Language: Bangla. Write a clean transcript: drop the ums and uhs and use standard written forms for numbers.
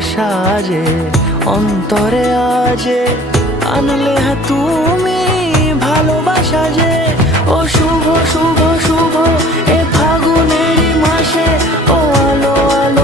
সাজে অন্তরে আজে আনলে হ্যাঁ তুমি ভালোবাসা যে। ও শুভ শুভ শুভ এ ফাগুনেরই মাসে, ও আলো আলো